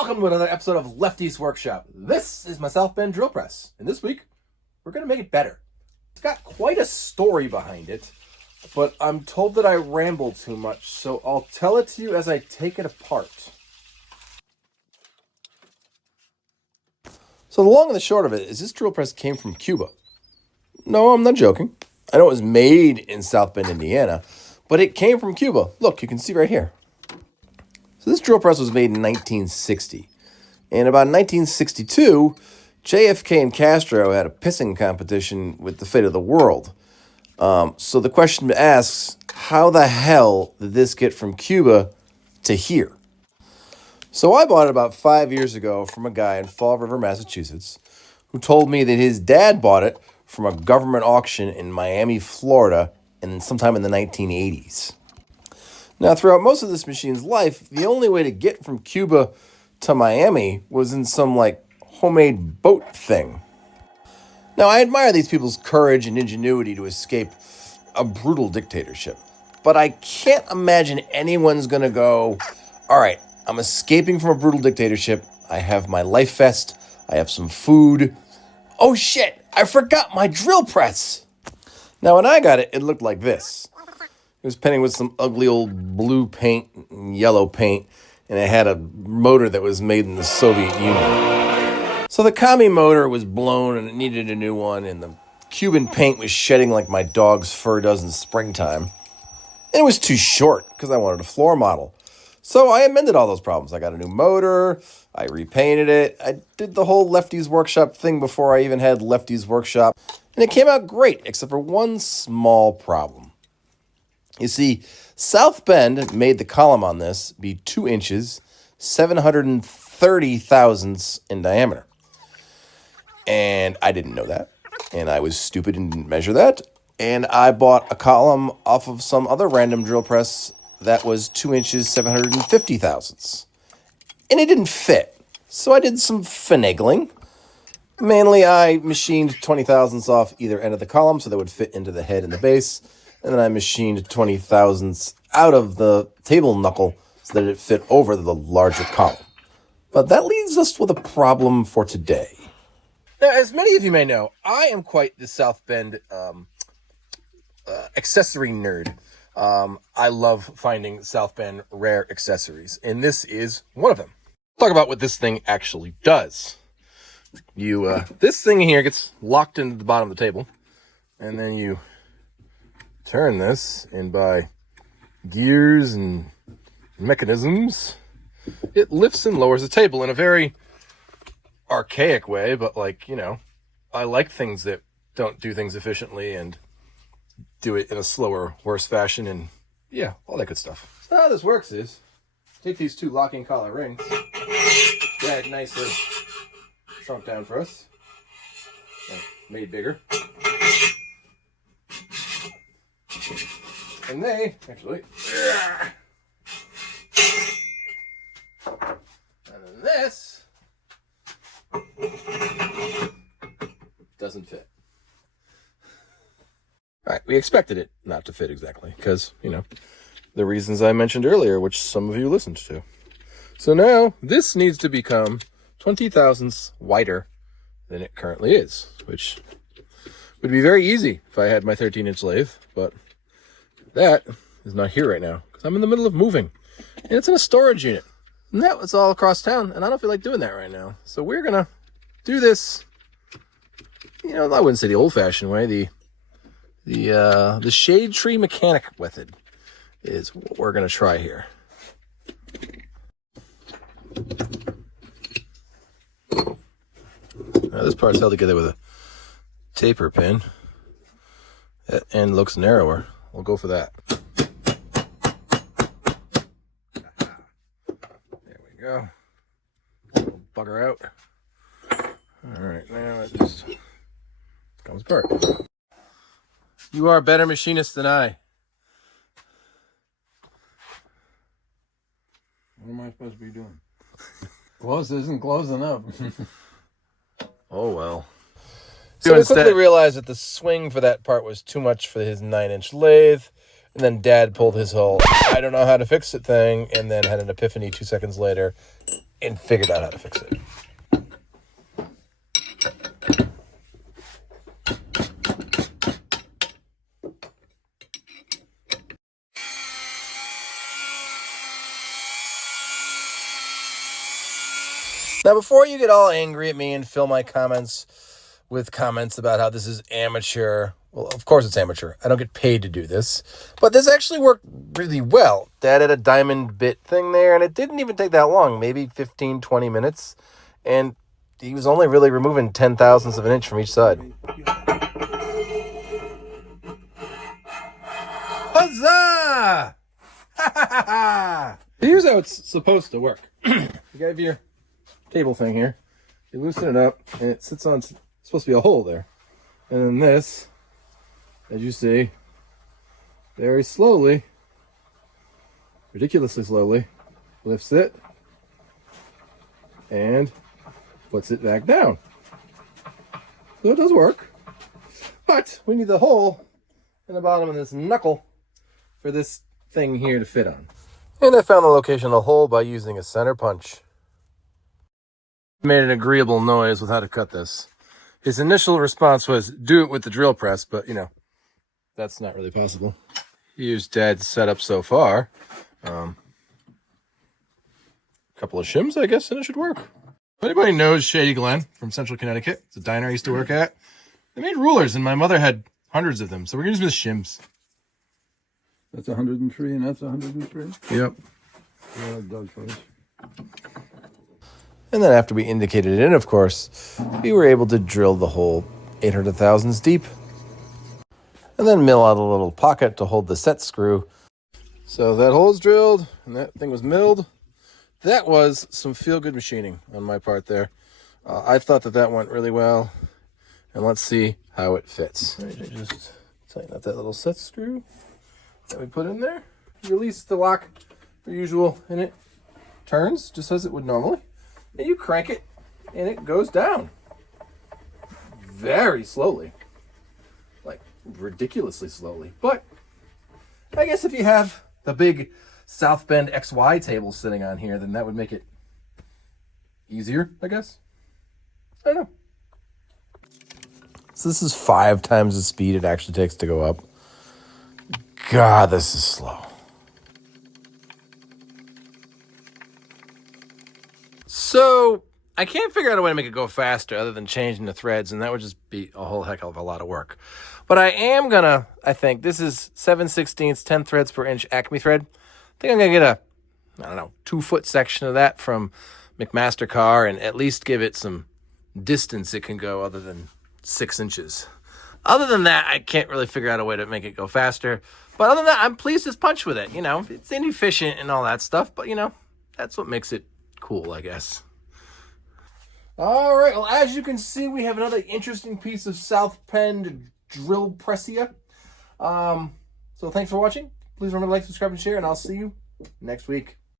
Welcome to another episode of Lefty's Workshop. This is my South Bend drill press, and this week we're going to make it better. It's got quite a story behind it, but I'm told that I ramble too much, so I'll tell it to you as I take it apart. So the long and the short of it is this drill press came from Cuba. No, I'm not joking. I know it was made in South Bend, Indiana, but it came from Cuba. Look, you can see right here. So this drill press was made in 1960. And about 1962, JFK and Castro had a pissing competition with the fate of the world. So the question asks, how the hell did this get from Cuba to here? So I bought it about 5 years ago from a guy in Fall River, Massachusetts, who told me that his dad bought it from a government auction in Miami, Florida, sometime in the 1980s. Now, throughout most of this machine's life, the only way to get from Cuba to Miami was in some, homemade boat thing. Now, I admire these people's courage and ingenuity to escape a brutal dictatorship. But I can't imagine anyone's going to go, all right, I'm escaping from a brutal dictatorship. I have my life vest. I have some food. Oh, shit, I forgot my drill press. Now, when I got it, it looked like this. It was painted with some ugly old blue paint and yellow paint, and it had a motor that was made in the Soviet Union. So the commie motor was blown and it needed a new one, and the Cuban paint was shedding like my dog's fur does in springtime. And it was too short because I wanted a floor model. So I amended all those problems. I got a new motor, I repainted it, I did the whole Lefty's Workshop thing before I even had Lefty's Workshop, and it came out great, except for one small problem. You see, South Bend made the column on this be 2 inches, 730 thousandths in diameter. And I didn't know that. And I was stupid and didn't measure that. And I bought a column off of some other random drill press that was 2 inches, 750 thousandths. And it didn't fit. So I did some finagling. Mainly, I machined 20 thousandths off either end of the column so they would fit into the head and the base. And then I machined 20 thousandths out of the table knuckle so that it fit over the larger column. But that leaves us with a problem for today. Now, as many of you may know, I am quite the South Bend accessory nerd. I love finding South Bend rare accessories, and this is one of them. Talk about what this thing actually does. This thing here gets locked into the bottom of the table, and then you turn this, and by gears and mechanisms, it lifts and lowers the table in a very archaic way, but I like things that don't do things efficiently and do it in a slower, worse fashion, and yeah, all that good stuff. So how this works is, take these 2 locking collar rings, Dad nicely shrunk down for us, and made bigger. And they, actually, and then this doesn't fit. All right, we expected it not to fit exactly because, the reasons I mentioned earlier, which some of you listened to. So now this needs to become 20 thousandths wider than it currently is, which would be very easy if I had my 13-inch lathe, but that is not here right now because I'm in the middle of moving, and it's in a storage unit. And that was all across town, and I don't feel like doing that right now. So we're gonna do this. I wouldn't say the old-fashioned way. The shade tree mechanic method is what we're gonna try here. Now this part's held together with a taper pin. That end looks narrower. We'll go for that. There we go. Little bugger out. All right, now it just comes apart. You are a better machinist than I. What am I supposed to be doing? Close isn't close enough. Oh, well. So we quickly realized that the swing for that part was too much for his 9-inch lathe. And then Dad pulled his whole, I don't know how to fix it thing, and then had an epiphany 2 seconds later. and figured out how to fix it. Now, before you get all angry at me and fill my comments with comments about how this is amateur, well, of course it's amateur. I don't get paid to do this. But this actually worked really well. Dad had a diamond bit thing there, and it didn't even take that long, maybe 15, 20 minutes. And he was only really removing 0.010 of an inch from each side. Huzzah! Here's how it's supposed to work. You got your cable thing here. You loosen it up, and it sits on, it's supposed to be a hole there. And then this, as you see, very slowly, ridiculously slowly, lifts it and puts it back down. So it does work. But we need the hole in the bottom of this knuckle for this thing here to fit on. And I found the location of the hole by using a center punch. Made an agreeable noise with how to cut this. His initial response was, do it with the drill press, but, you know, that's not really possible. Here's Dad's setup so far. A couple of shims, I guess, and it should work. If anybody knows Shady Glen from Central Connecticut, it's a diner I used to work at. They made rulers, and my mother had hundreds of them, so we're going to use shims. That's 103 and that's 103? Yep. Yeah, it does first. And then after we indicated it in, of course, we were able to drill the hole 800 thousandths deep. And then mill out a little pocket to hold the set screw. So that hole's drilled and that thing was milled. That was some feel-good machining on my part there. I thought that went really well. And let's see how it fits. Right, I just tighten up that little set screw that we put in there. Release the lock per usual, and it turns just as it would normally. And you crank it, and it goes down. Very slowly. Like, ridiculously slowly. But, I guess if you have the big South Bend XY table sitting on here, then that would make it easier, I guess. I don't know. So this is 5 times the speed it actually takes to go up. God, this is slow. So, I can't figure out a way to make it go faster other than changing the threads, and that would just be a whole heck of a lot of work. But I am gonna, I think, this is 7/16, 10 threads per inch Acme thread. I think I'm gonna get a, 2-foot section of that from McMaster Carr and at least give it some distance it can go other than 6 inches. Other than that, I can't really figure out a way to make it go faster. But other than that, I'm pleased as punch with it. You know, it's inefficient and all that stuff, but, you know, that's what makes it cool, I guess. All right, well, as you can see, we have another interesting piece of South Bend drill pressia. So thanks for watching. Please remember to like, subscribe, and share, and I'll see you next week.